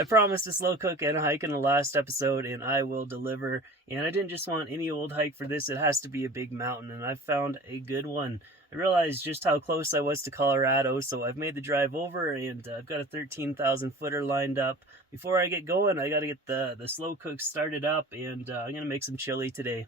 I promised a slow cook and a hike in the last episode, and I will deliver. And I didn't just want any old hike for this, it has to be a big mountain, and I found a good one. I realized just how close I was to Colorado, so I've made the drive over, and I've got a 13,000 footer lined up. Before I get going, I got to get the slow cook started up, and I'm going to make some chili today.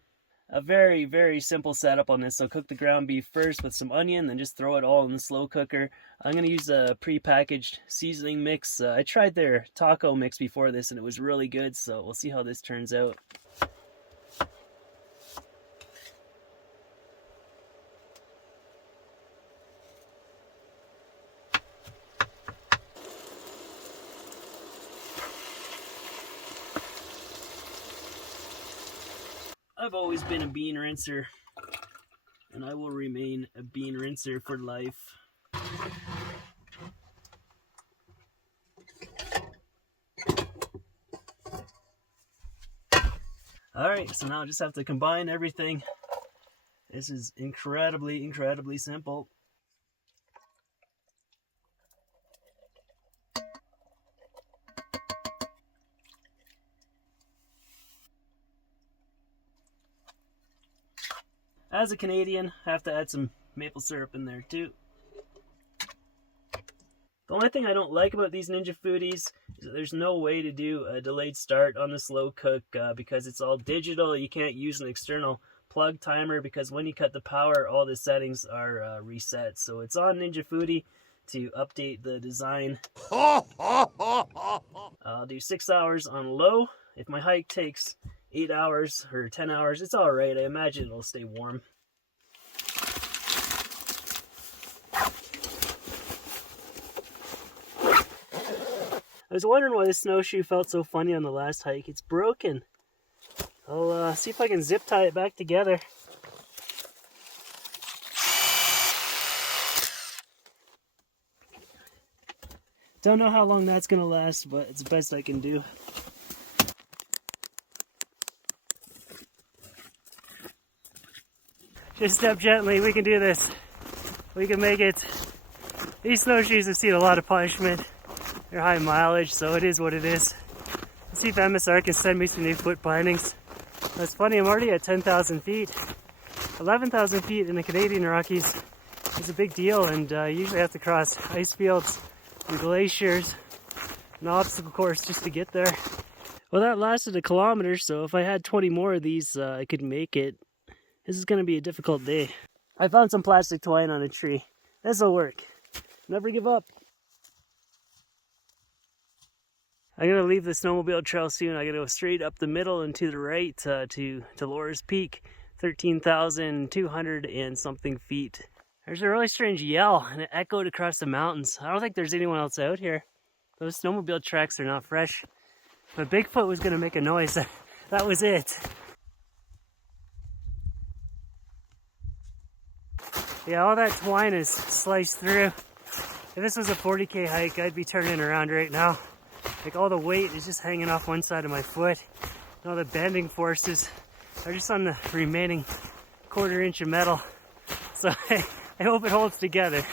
A very, very simple setup on this. So cook the ground beef first with some onion, then just throw it all in the slow cooker. I'm going to use a pre-packaged seasoning mix. I tried their taco mix before this and it was really good, so we'll see how this turns out. I've always been a bean rinser, and I will remain a bean rinser for life. Alright, so now I just have to combine everything. This is incredibly, incredibly simple. As a Canadian, I have to add some maple syrup in there too. The only thing I don't like about these Ninja Foodies is that there's no way to do a delayed start on the slow cook because it's all digital. You can't use an external plug timer because when you cut the power, all the settings are reset. So it's on Ninja Foodie to update the design. I'll do 6 hours on low. If my hike takes 8 hours or 10 hours, it's alright. I imagine it'll stay warm. I was wondering why the snowshoe felt so funny on the last hike. It's broken. I'll see if I can zip tie it back together. Don't know how long that's gonna last, but it's the best I can do. Just step gently, we can do this. We can make it. These snowshoes have seen a lot of punishment. They're high mileage, so it is what it is. Let's see if MSR can send me some new foot bindings. That's funny, I'm already at 10,000 feet. 11,000 feet in the Canadian Rockies is a big deal, and you usually have to cross ice fields and glaciers, an obstacle course just to get there. Well, that lasted a kilometer, so if I had 20 more of these, I could make it. This is going to be a difficult day. I found some plastic twine on a tree. This'll work. Never give up. I'm going to leave the snowmobile trail soon. I'm going to go straight up the middle and to the right to Dolores Peak, 13,200 and something feet. There's a really strange yell and it echoed across the mountains. I don't think there's anyone else out here. Those snowmobile tracks are not fresh. But Bigfoot was going to make a noise. That was it. Yeah, all that twine is sliced through. If this was a 40K hike, I'd be turning around right now. Like all the weight is just hanging off one side of my foot. And all the bending forces are just on the remaining quarter inch of metal. So I hope it holds together.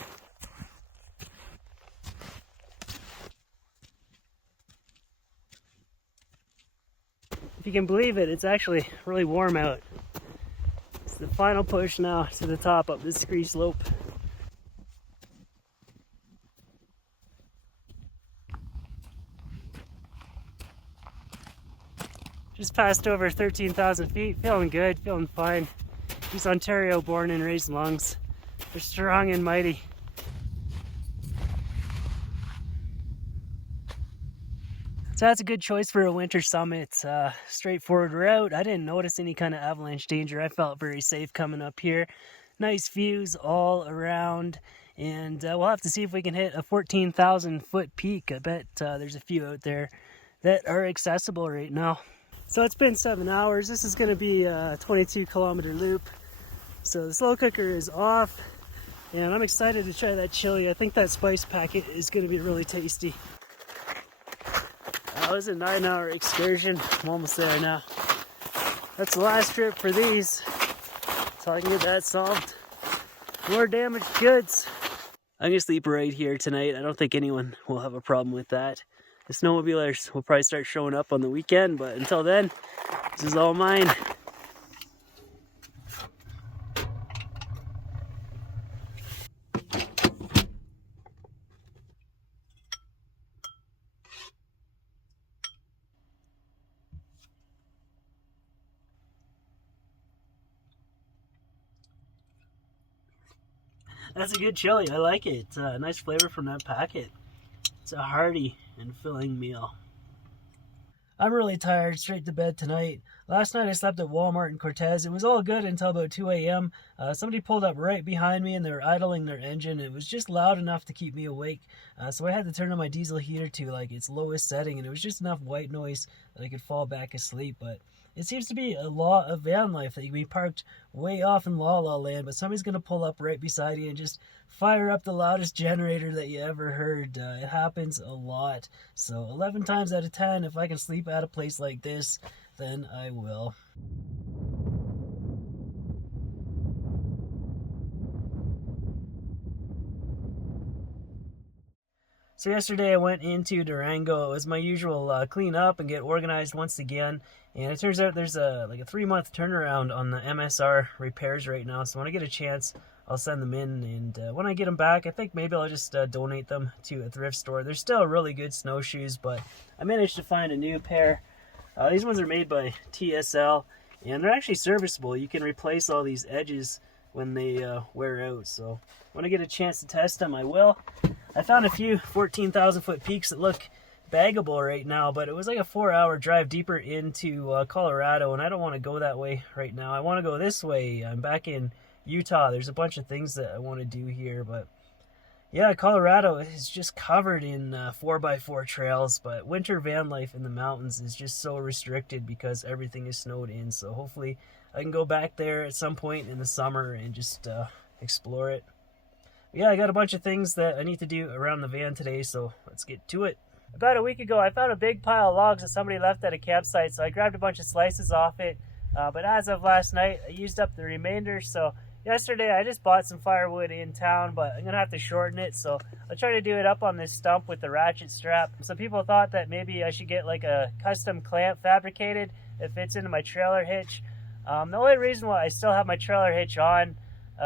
If you can believe it, it's actually really warm out. It's the final push now to the top up this scree slope. Just passed over 13,000 feet, feeling good, feeling fine. These Ontario born and raised lungs. They're strong and mighty. So that's a good choice for a winter summit. Straightforward route. I didn't notice any kind of avalanche danger. I felt very safe coming up here. Nice views all around. And we'll have to see if we can hit a 14,000 foot peak. I bet there's a few out there that are accessible right now. So it's been 7 hours. This is going to be a 22 kilometer loop. So the slow cooker is off and I'm excited to try that chili. I think that spice packet is going to be really tasty. That was a 9-hour excursion. I'm almost there now. That's the last trip for these. So I can get that solved. More damaged goods. I'm going to sleep right here tonight. I don't think anyone will have a problem with that. the snowmobilers will probably start showing up on the weekend, but until then, this is all mine. That's a good chili. I like it. It's a nice flavor from that packet. It's a hearty and filling meal. I'm really tired, straight to bed tonight. Last night I slept at Walmart in Cortez. It was all good until about 2 a.m. Somebody pulled up right behind me and they were idling their engine. It was just loud enough to keep me awake. So I had to turn on my diesel heater to like its lowest setting, and it was just enough white noise that I could fall back asleep. But it seems to be a law of van life that you can be parked way off in La La Land, but somebody's going to pull up right beside you and just fire up the loudest generator that you ever heard. It happens a lot. So 11 times out of 10, if I can sleep at a place like this, then I will. So yesterday I went into Durango. It was my usual clean up and get organized once again. And it turns out there's a 3-month turnaround on the MSR repairs right now. So when I get a chance, I'll send them in. And when I get them back, I think maybe I'll just donate them to a thrift store. They're still really good snowshoes, but I managed to find a new pair. These ones are made by TSL, and they're actually serviceable. You can replace all these edges when they wear out. So when I get a chance to test them, I will. I found a few 14,000 foot peaks that look baggable right now, but it was like a 4-hour drive deeper into Colorado, and I don't want to go that way right now. I want to go this way. I'm back in Utah. There's a bunch of things that I want to do here, but yeah, Colorado is just covered in 4x4 trails, but winter van life in the mountains is just so restricted because everything is snowed in. So hopefully I can go back there at some point in the summer and just explore it. Yeah, I got a bunch of things that I need to do around the van today, so let's get to it. About a week ago, I found a big pile of logs that somebody left at a campsite, so I grabbed a bunch of slices off it. But as of last night, I used up the remainder, so yesterday I just bought some firewood in town, but I'm going to have to shorten it, so I'll try to do it up on this stump with the ratchet strap. Some people thought that maybe I should get like a custom clamp fabricated that fits into my trailer hitch. The only reason why I still have my trailer hitch on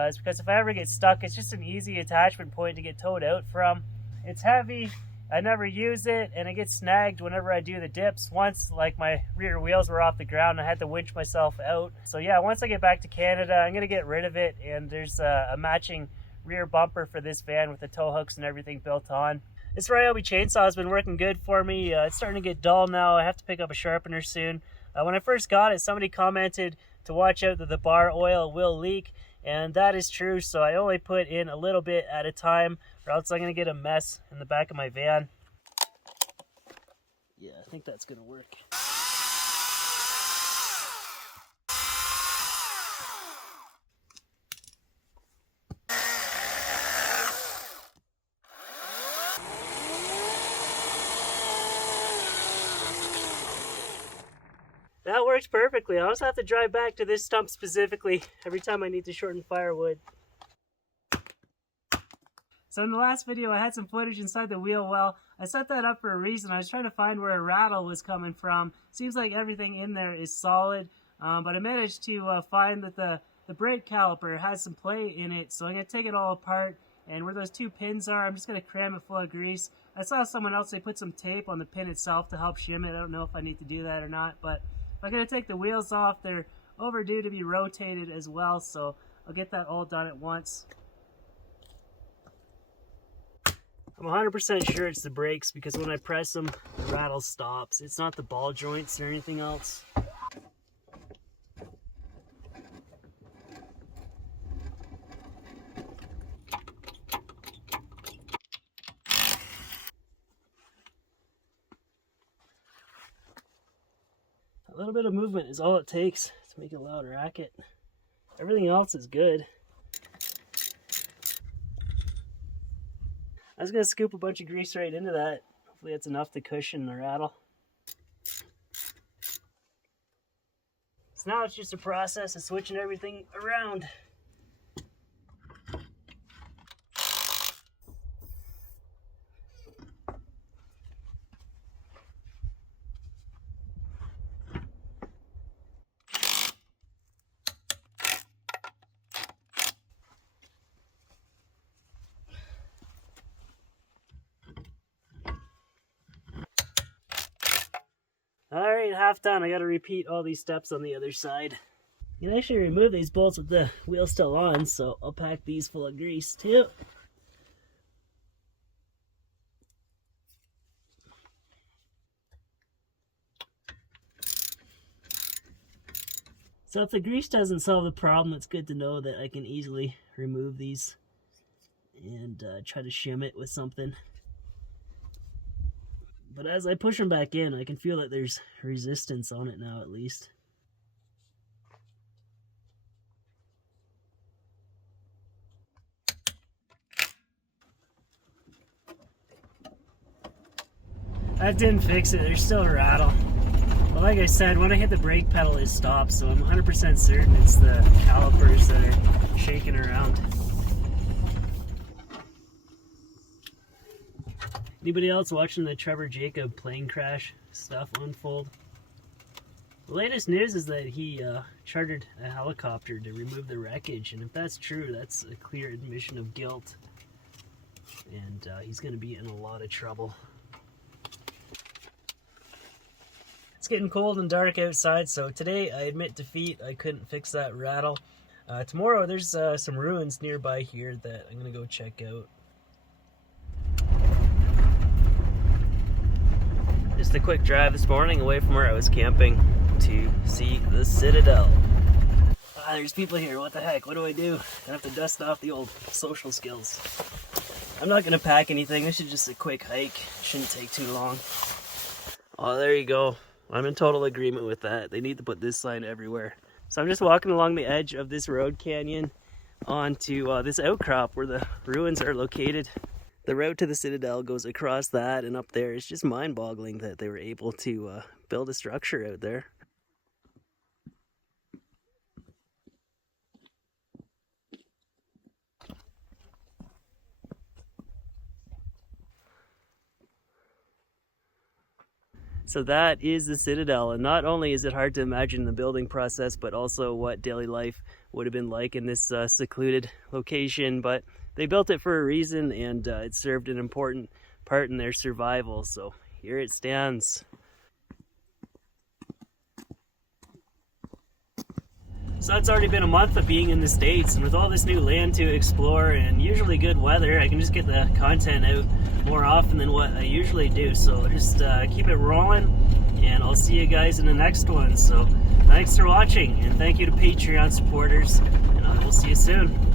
is because if I ever get stuck, it's just an easy attachment point to get towed out from. It's heavy, I never use it, and it gets snagged whenever I do the dips. Once, like, my rear wheels were off the ground, I had to winch myself out. So yeah, once I get back to Canada, I'm gonna get rid of it, and there's a matching rear bumper for this van with the tow hooks and everything built on. This Ryobi chainsaw has been working good for me. It's starting to get dull now. I have to pick up a sharpener soon. When I first got it, somebody commented to watch out that the bar oil will leak. And that is true, so I only put in a little bit at a time, or else I'm going to get a mess in the back of my van. Yeah, I think that's going to work. That works perfectly. I also have to drive back to this stump specifically every time I need to shorten firewood. So in the last video, I had some footage inside the wheel well. I set that up for a reason. I was trying to find where a rattle was coming from. Seems like everything in there is solid, but I managed to find that the brake caliper has some play in it. So I'm going to take it all apart, and where those 2 pins are, I'm just going to cram it full of grease. I saw someone else, they put some tape on the pin itself to help shim it. I don't know if I need to do that or not, but I'm going to take the wheels off. They're overdue to be rotated as well, so I'll get that all done at once. I'm 100% sure it's the brakes because when I press them, the rattle stops. It's not the ball joints or anything else. A little bit of movement is all it takes to make a loud racket. Everything else is good. I was going to scoop a bunch of grease right into that. Hopefully that's enough to cushion the rattle. So now it's just a process of switching everything around. half done. I gotta repeat all these steps on the other side. You can actually remove these bolts with the wheel still on, so I'll pack these full of grease too. So if the grease doesn't solve the problem, it's good to know that I can easily remove these and try to shim it with something. But as I push them back in, I can feel that there's resistance on it now at least. That didn't fix it, there's still a rattle. But like I said, when I hit the brake pedal it stops, so I'm 100% certain it's the calipers that are shaking around. Anybody else watching the Trevor Jacob plane crash stuff unfold? The latest news is that he chartered a helicopter to remove the wreckage, and if that's true, that's a clear admission of guilt. And he's going to be in a lot of trouble. It's getting cold and dark outside, so today I admit defeat. I couldn't fix that rattle. Tomorrow there's some ruins nearby here that I'm going to go check out. Just a quick drive this morning away from where I was camping to see the Citadel. There's people here. What the heck? What do I do? I have to dust off the old social skills. I'm not going to pack anything. This is just a quick hike. Shouldn't take too long. Oh, there you go. I'm in total agreement with that. They need to put this sign everywhere. So I'm just walking along the edge of this road canyon onto this outcrop where the ruins are located. The route to the Citadel goes across that and up there. It's just mind-boggling that they were able to build a structure out there. So that is the Citadel, and not only is it hard to imagine the building process, but also what daily life would have been like in this secluded location, but they built it for a reason, and it served an important part in their survival, so here it stands. So it's already been a month of being in the States, and with all this new land to explore and usually good weather, I can just get the content out more often than what I usually do. So just keep it rolling, and I'll see you guys in the next one. So thanks for watching, and thank you to Patreon supporters, and I will see you soon.